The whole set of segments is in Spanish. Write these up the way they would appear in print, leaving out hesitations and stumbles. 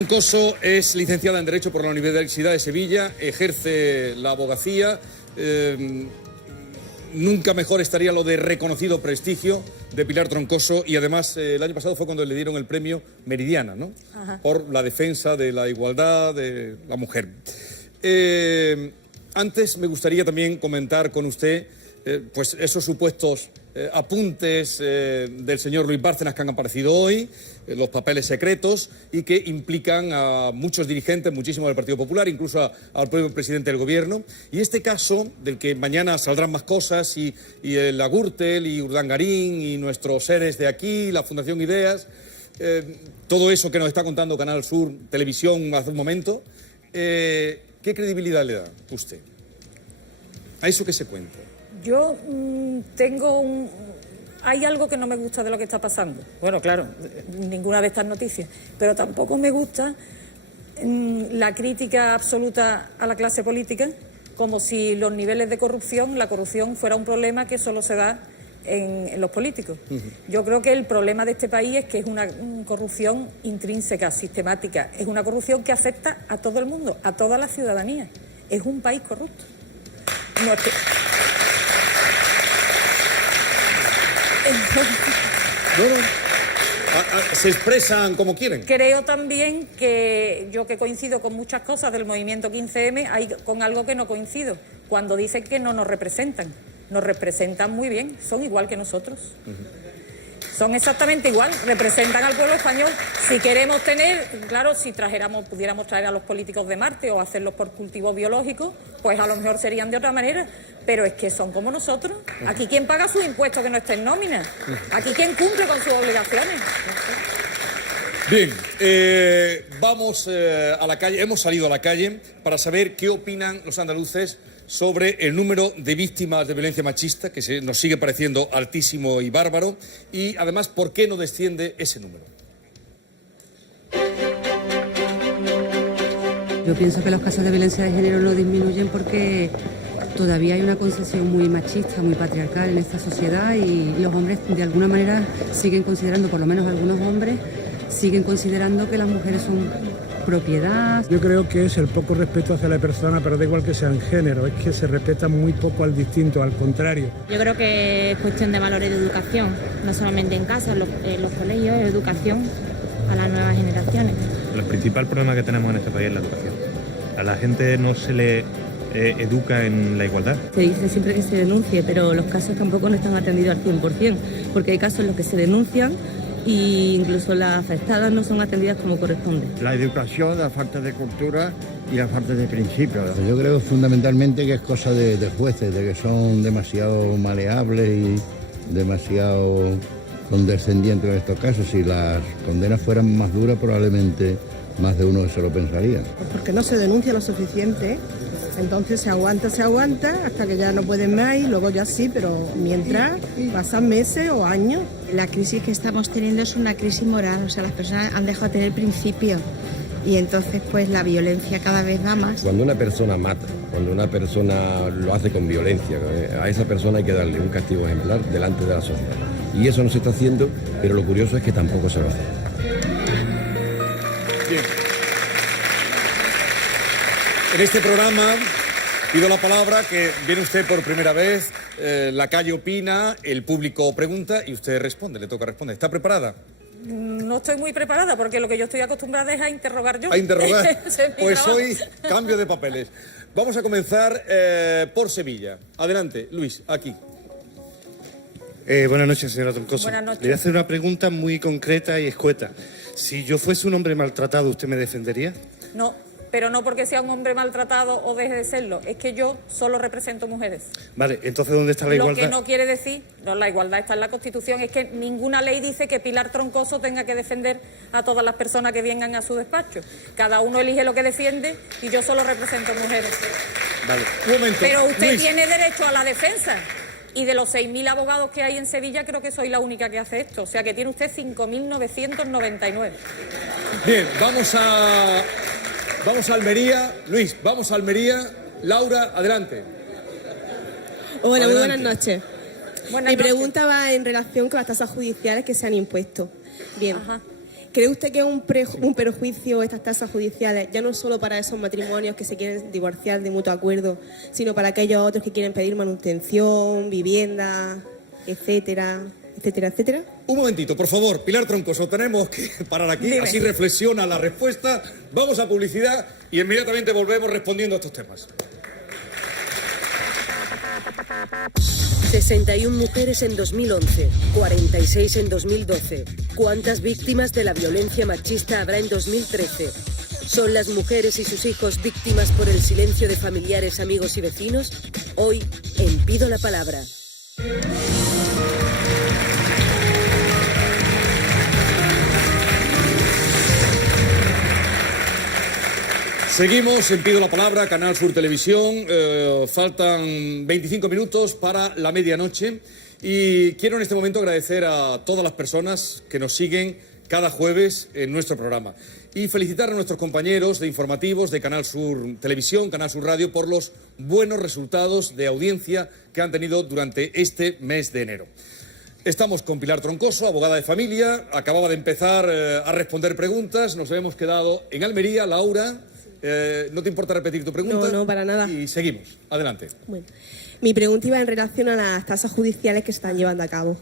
Troncoso es licenciada en Derecho por la Universidad de Sevilla, ejerce la abogacía. Nunca mejor estaría lo de reconocido prestigio de Pilar Troncoso, y además el año pasado fue cuando le dieron el premio Meridiana, ¿no? Ajá. Por la defensa de la igualdad de la mujer. Antes me gustaría también comentar con usted pues esos supuestos apuntes del señor Luis Bárcenas que han aparecido hoy, los papeles secretos, y que implican a muchos dirigentes, muchísimo del Partido Popular, incluso al propio presidente del Gobierno. Y este caso, del que mañana saldrán más cosas, y la Gürtel, y Urdangarín, y nuestros seres de aquí, la Fundación Ideas, todo eso que nos está contando Canal Sur Televisión hace un momento, ¿qué credibilidad le da usted a eso que se cuenta? Yo hay algo que no me gusta de lo que está pasando. Bueno, claro, ninguna de estas noticias. Pero tampoco me gusta la crítica absoluta a la clase política, como si los niveles de corrupción, la corrupción fuera un problema que solo se da en los políticos. Yo creo que el problema de este país es que es una corrupción intrínseca, sistemática. Es una corrupción que afecta a todo el mundo, a toda la ciudadanía. Es un país corrupto. No es que... Bueno, se expresan como quieren. Creo también que yo, que coincido con muchas cosas del movimiento 15M, hay con algo que no coincido. Cuando dicen que no nos representan muy bien, son igual que nosotros. Son exactamente igual, representan al pueblo español. Si queremos tener, claro, si pudiéramos traer a los políticos de Marte o hacerlos por cultivos biológicos, pues a lo mejor serían de otra manera, pero es que son como nosotros. Aquí quien paga sus impuestos que no está en nómina, aquí quien cumple con sus obligaciones. Bien, vamos a la calle, hemos salido a la calle para saber qué opinan los andaluces sobre el número de víctimas de violencia machista, que nos sigue pareciendo altísimo y bárbaro, y además, ¿por qué no desciende ese número? Yo pienso que los casos de violencia de género no disminuyen porque todavía hay una concepción muy machista, muy patriarcal en esta sociedad, y los hombres de alguna manera siguen considerando, por lo menos algunos hombres, siguen considerando que las mujeres son propiedad. Yo creo que es el poco respeto hacia la persona, pero da igual que sea en género, es que se respeta muy poco al distinto, al contrario. Yo creo que es cuestión de valores de educación, no solamente en casa, en los colegios, es educación a las nuevas generaciones. El principal problema que tenemos en este país es la educación. A la gente no se le educa en la igualdad. Se dice siempre que se denuncie, pero los casos tampoco no están atendidos al 100%, porque hay casos en los que se denuncian y incluso las afectadas no son atendidas como corresponde. La educación, la falta de cultura y la falta de principios. Yo creo fundamentalmente que es cosa de jueces, de que son demasiado maleables y demasiado condescendientes en estos casos. Si las condenas fueran más duras, probablemente más de uno se lo pensaría. Pues porque no se denuncia lo suficiente. Entonces se aguanta hasta que ya no pueden más, y luego ya sí, pero mientras pasan meses o años. La crisis que estamos teniendo es una crisis moral, o sea, las personas han dejado de tener principios y entonces pues la violencia cada vez va más. Cuando una persona mata, cuando una persona lo hace con violencia, a esa persona hay que darle un castigo ejemplar delante de la sociedad. Y eso no se está haciendo, pero lo curioso es que tampoco se lo hace. Bien. En este programa pido la palabra, que viene usted por primera vez, la calle opina, el público pregunta y usted responde, le toca responder. ¿Está preparada? No estoy muy preparada, porque lo que yo estoy acostumbrada es a interrogar yo. ¿A interrogar? Pues trabajo. hoy cambio de papeles. Vamos a comenzar por Sevilla. Adelante, Luis, aquí. Buenas noches, señora Troncoso. Buenas noches. Le voy a hacer una pregunta muy concreta y escueta. Si yo fuese un hombre maltratado, ¿usted me defendería? No, pero no porque sea un hombre maltratado o deje de serlo. Es que yo solo represento mujeres. Vale, entonces ¿dónde está la igualdad? Lo que no quiere decir, no, la igualdad está en la Constitución, es que ninguna ley dice que Pilar Troncoso tenga que defender a todas las personas que vengan a su despacho. Cada uno elige lo que defiende y yo solo represento mujeres. Vale, un momento. Pero usted Luis, tiene derecho a la defensa. Y de los 6.000 abogados que hay en Sevilla, creo que soy la única que hace esto. O sea que tiene usted 5.999. Bien, vamos a Almería. Luis, vamos a Almería. Laura, adelante. Hola, Adelante. muy buenas noches. Buenas Mi noches. pregunta va en relación con las tasas judiciales que se han impuesto. Bien. Ajá. ¿Cree usted que es un perjuicio estas tasas judiciales, ya no solo para esos matrimonios que se quieren divorciar de mutuo acuerdo, sino para aquellos otros que quieren pedir manutención, vivienda, etcétera, etcétera, etcétera? Un momentito, por favor, Pilar Troncoso, tenemos que parar aquí, Dime. así reflexiona la respuesta. Vamos a publicidad y inmediatamente volvemos respondiendo a estos temas. 61 mujeres en 2011, 46 en 2012. ¿Cuántas víctimas de la violencia machista habrá en 2013? ¿Son las mujeres y sus hijos víctimas por el silencio de familiares, amigos y vecinos? Hoy, en Pido la Palabra. Seguimos en Pido la Palabra, Canal Sur Televisión. Faltan 25 minutos para la medianoche y quiero en este momento agradecer a todas las personas que nos siguen cada jueves en nuestro programa y felicitar a nuestros compañeros de informativos de Canal Sur Televisión, Canal Sur Radio por los buenos resultados de audiencia que han tenido durante este mes de enero. Estamos con Pilar Troncoso, abogada de familia, acababa de empezar a responder preguntas, nos habíamos quedado en Almería. Laura, ¿no te importa repetir tu pregunta? No, para nada. Y seguimos, adelante. Bueno, mi pregunta iba en relación a las tasas judiciales que se están llevando a cabo.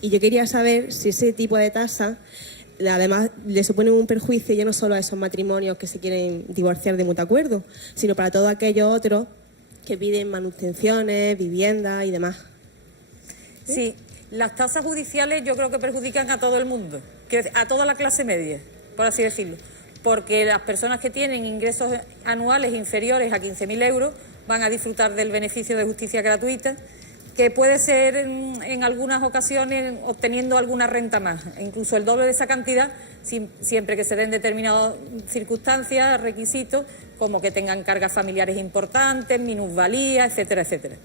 Y yo quería saber si ese tipo de tasa, además, le supone un perjuicio ya no solo a esos matrimonios que se quieren divorciar de mutuo acuerdo, sino para todos aquellos otros que piden manutenciones, viviendas y demás. Sí, las tasas judiciales yo creo que perjudican a todo el mundo, a toda la clase media, por así decirlo, porque las personas que tienen ingresos anuales inferiores a 15.000 euros van a disfrutar del beneficio de justicia gratuita, que puede ser en algunas ocasiones obteniendo alguna renta más, incluso el doble de esa cantidad, siempre que se den determinadas circunstancias, requisitos, como que tengan cargas familiares importantes, minusvalía, etcétera, etcétera.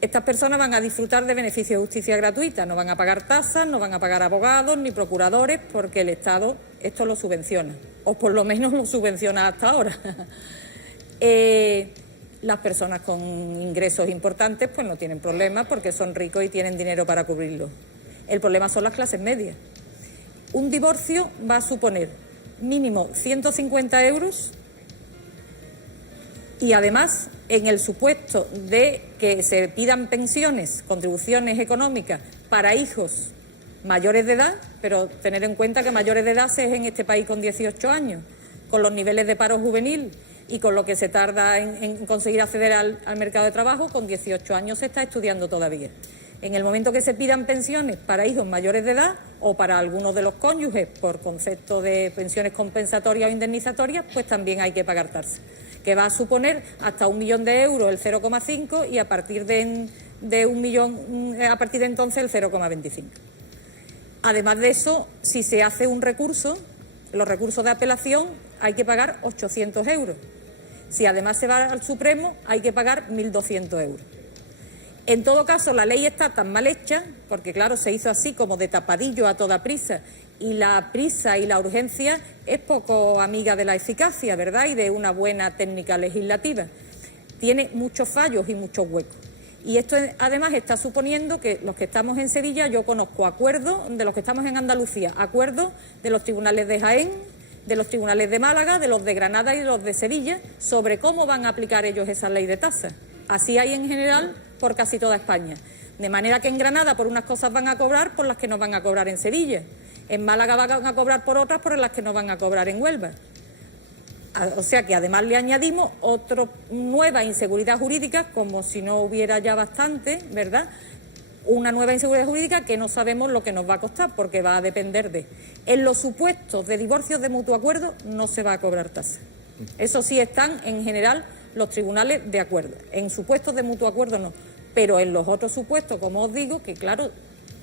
Estas personas van a disfrutar de beneficios de justicia gratuita, no van a pagar tasas, no van a pagar abogados ni procuradores, porque el Estado esto lo subvenciona, o por lo menos lo subvenciona hasta ahora. Las personas con ingresos importantes pues no tienen problemas porque son ricos y tienen dinero para cubrirlo. El problema son las clases medias. Un divorcio va a suponer mínimo 150 euros y además, en el supuesto de que se pidan pensiones, contribuciones económicas para hijos mayores de edad, pero tener en cuenta que mayores de edad se es en este país con 18 años, con los niveles de paro juvenil y con lo que se tarda en conseguir acceder al mercado de trabajo, con 18 años se está estudiando todavía. En el momento que se pidan pensiones para hijos mayores de edad o para algunos de los cónyuges por concepto de pensiones compensatorias o indemnizatorias, pues también hay que pagar tasas, que va a suponer hasta 1 millón de euros el 0,5 y a partir de 1 millón, a partir de entonces el 0,25. Además de eso, si se hace un recurso, los recursos de apelación hay que pagar 800 euros. Si además se va al Supremo, hay que pagar 1.200 euros. En todo caso, la ley está tan mal hecha, porque claro, se hizo así como de tapadillo a toda prisa, y la prisa y la urgencia es poco amiga de la eficacia, ¿verdad?, y de una buena técnica legislativa. Tiene muchos fallos y muchos huecos. Y esto además está suponiendo que los que estamos en Sevilla, yo conozco acuerdos de los que estamos en Andalucía, acuerdos de los tribunales de Jaén, de los tribunales de Málaga, de los de Granada y de los de Sevilla, sobre cómo van a aplicar ellos esa ley de tasas. Así hay en general por casi toda España. De manera que en Granada por unas cosas van a cobrar por las que no van a cobrar en Sevilla. En Málaga van a cobrar por otras por las que no van a cobrar en Huelva. O sea que además le añadimos otra nueva inseguridad jurídica, como si no hubiera ya bastante, ¿verdad? Una nueva inseguridad jurídica que no sabemos lo que nos va a costar, porque va a depender de... En los supuestos de divorcios de mutuo acuerdo no se va a cobrar tasa. Eso sí están en general los tribunales de acuerdo. En supuestos de mutuo acuerdo no. Pero en los otros supuestos, como os digo, que claro,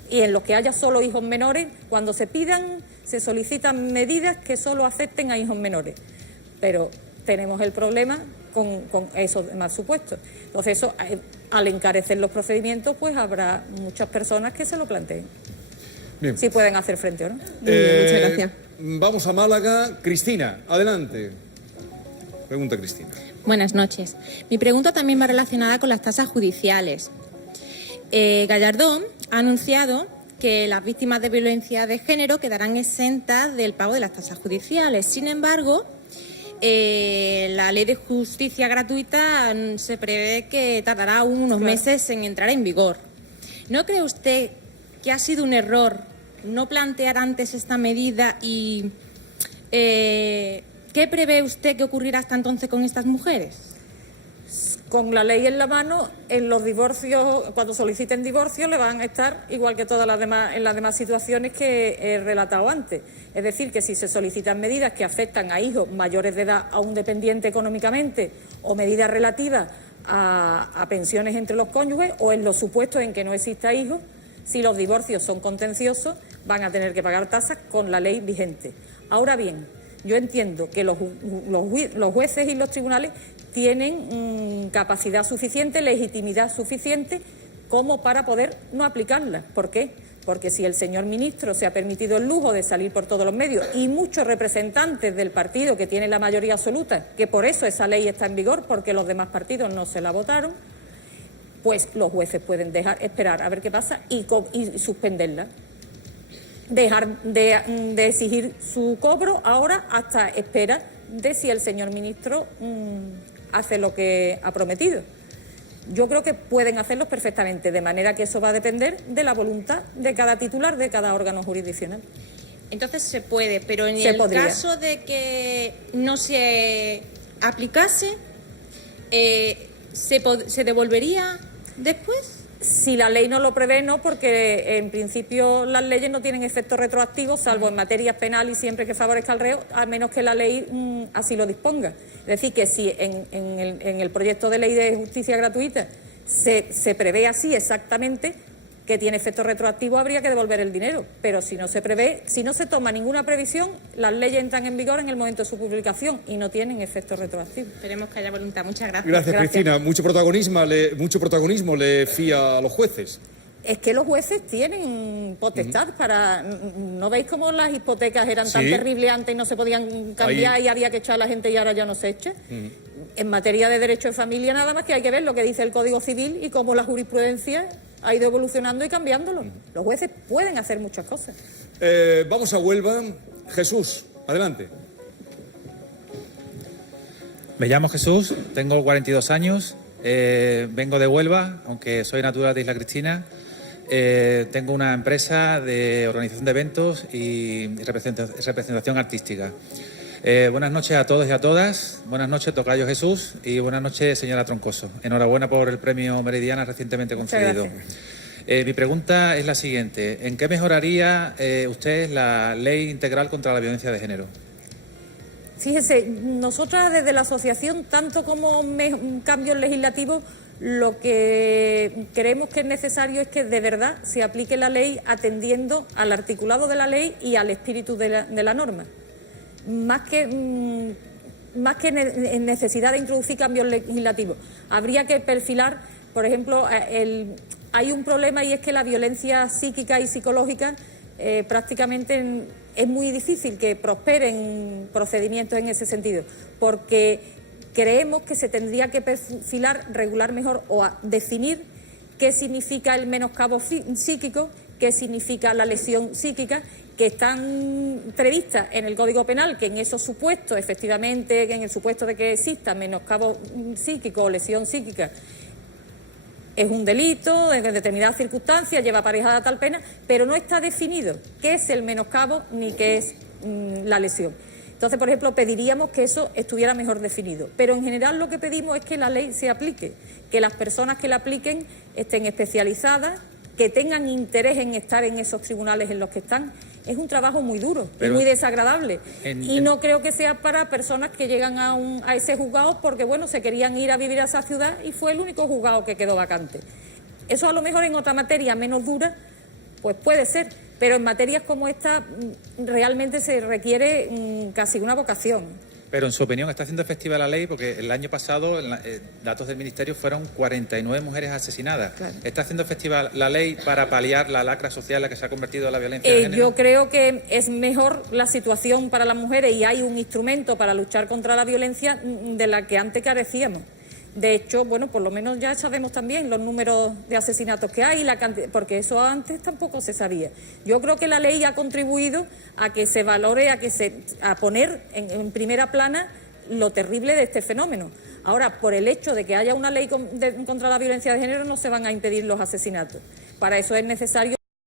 y en los que haya solo hijos menores, cuando se pidan, se solicitan medidas que solo afecten a hijos menores. Pero tenemos el problema con esos demás supuestos. Entonces, eso, al encarecer los procedimientos, pues habrá muchas personas que se lo planteen. Bien. Si pueden hacer frente o no. Muchas gracias. Vamos a Málaga. Cristina, adelante. Pregunta Cristina. Buenas noches. Mi pregunta también va relacionada con las tasas judiciales. Gallardón ha anunciado que las víctimas de violencia de género quedarán exentas del pago de las tasas judiciales. Sin embargo, la ley de justicia gratuita se prevé que tardará aún unos meses en entrar en vigor. ¿No cree usted que ha sido un error no plantear antes esta medida y qué prevé usted que ocurrirá hasta entonces con estas mujeres? Con la ley en la mano, en los divorcios, cuando soliciten divorcio, le van a estar igual que todas las demás, en las demás situaciones que he relatado antes. Es decir, que si se solicitan medidas que afectan a hijos mayores de edad aún dependientes económicamente o medidas relativas a pensiones entre los cónyuges o en los supuestos en que no exista hijos, si los divorcios son contenciosos, van a tener que pagar tasas con la ley vigente. Ahora bien, yo entiendo que los jueces y los tribunales tienen capacidad suficiente, legitimidad suficiente como para poder no aplicarla. ¿Por qué? Porque si el señor ministro se ha permitido el lujo de salir por todos los medios y muchos representantes del partido que tienen la mayoría absoluta, que por eso esa ley está en vigor, porque los demás partidos no se la votaron, pues los jueces pueden esperar a ver qué pasa y suspenderla. Dejar de exigir su cobro ahora hasta espera de si el señor ministro hace lo que ha prometido. Yo creo que pueden hacerlo perfectamente, de manera que eso va a depender de la voluntad de cada titular, de cada órgano jurisdiccional. Entonces se puede, pero en el caso de que no se aplicase, ¿se devolvería después? Si la ley no lo prevé, no, porque en principio las leyes no tienen efectos retroactivos, salvo en materias penal y siempre que favorezca al reo, a menos que la ley así lo disponga. Es decir, que si en el proyecto de ley de justicia gratuita se prevé así exactamente, que tiene efectos retroactivos, habría que devolver el dinero. Pero si no se prevé, si no se toma ninguna previsión, las leyes entran en vigor en el momento de su publicación y no tienen efectos retroactivos. Esperemos que haya voluntad. Muchas gracias. Gracias, Cristina. Mucho protagonismo le fía a los jueces. Es que los jueces tienen potestad para... ¿No veis cómo las hipotecas eran tan terribles antes y no se podían cambiar y había que echar a la gente y ahora ya no se echa? En materia de derecho de familia nada más que hay que ver lo que dice el Código Civil y cómo la jurisprudencia ha ido evolucionando y cambiándolo. Los jueces pueden hacer muchas cosas. Vamos a Huelva. Jesús, adelante. Me llamo Jesús, tengo 42 años, vengo de Huelva, aunque soy natural de Isla Cristina. Tengo una empresa de organización de eventos y representación artística. Buenas noches a todos y a todas. Buenas noches, tocayo Jesús, y buenas noches, señora Troncoso. Enhorabuena por el premio Meridiana recientemente concedido. Mi pregunta es la siguiente. ¿En qué mejoraría usted la ley integral contra la violencia de género? Fíjese, nosotras desde la asociación, tanto como cambios legislativos, lo que creemos que es necesario es que de verdad se aplique la ley atendiendo al articulado de la ley y al espíritu de la norma. Más que en necesidad de introducir cambios legislativos. Habría que perfilar, por ejemplo, hay un problema y es que la violencia psíquica y psicológica prácticamente es muy difícil que prosperen procedimientos en ese sentido, porque creemos que se tendría que perfilar, regular mejor o definir qué significa el menoscabo psíquico, qué significa la lesión psíquica, que están previstas en el Código Penal, que en esos supuestos, efectivamente, en el supuesto de que exista menoscabo psíquico o lesión psíquica, es un delito, en determinadas circunstancias lleva aparejada tal pena, pero no está definido qué es el menoscabo ni qué es la lesión. Entonces, por ejemplo, pediríamos que eso estuviera mejor definido. Pero en general lo que pedimos es que la ley se aplique, que las personas que la apliquen estén especializadas, que tengan interés en estar en esos tribunales en los que están. Es un trabajo muy duro y muy desagradable. Y no creo que sea para personas que llegan a ese juzgado porque, bueno, se querían ir a vivir a esa ciudad y fue el único juzgado que quedó vacante. Eso a lo mejor en otra materia menos dura, pues puede ser, pero en materias como esta realmente se requiere casi una vocación. Pero en su opinión, ¿está haciendo efectiva la ley? Porque el año pasado, datos del Ministerio, fueron 49 mujeres asesinadas. Claro. ¿Está haciendo efectiva la ley para paliar la lacra social en la que se ha convertido la violencia de género? Yo creo que es mejor la situación para las mujeres y hay un instrumento para luchar contra la violencia de la que antes carecíamos. De hecho, bueno, por lo menos ya sabemos también los números de asesinatos que hay, porque eso antes tampoco se sabía. Yo creo que la ley ha contribuido a que se valore, a poner en primera plana lo terrible de este fenómeno. Ahora, por el hecho de que haya una ley contra la violencia de género, no se van a impedir los asesinatos. Para eso es necesario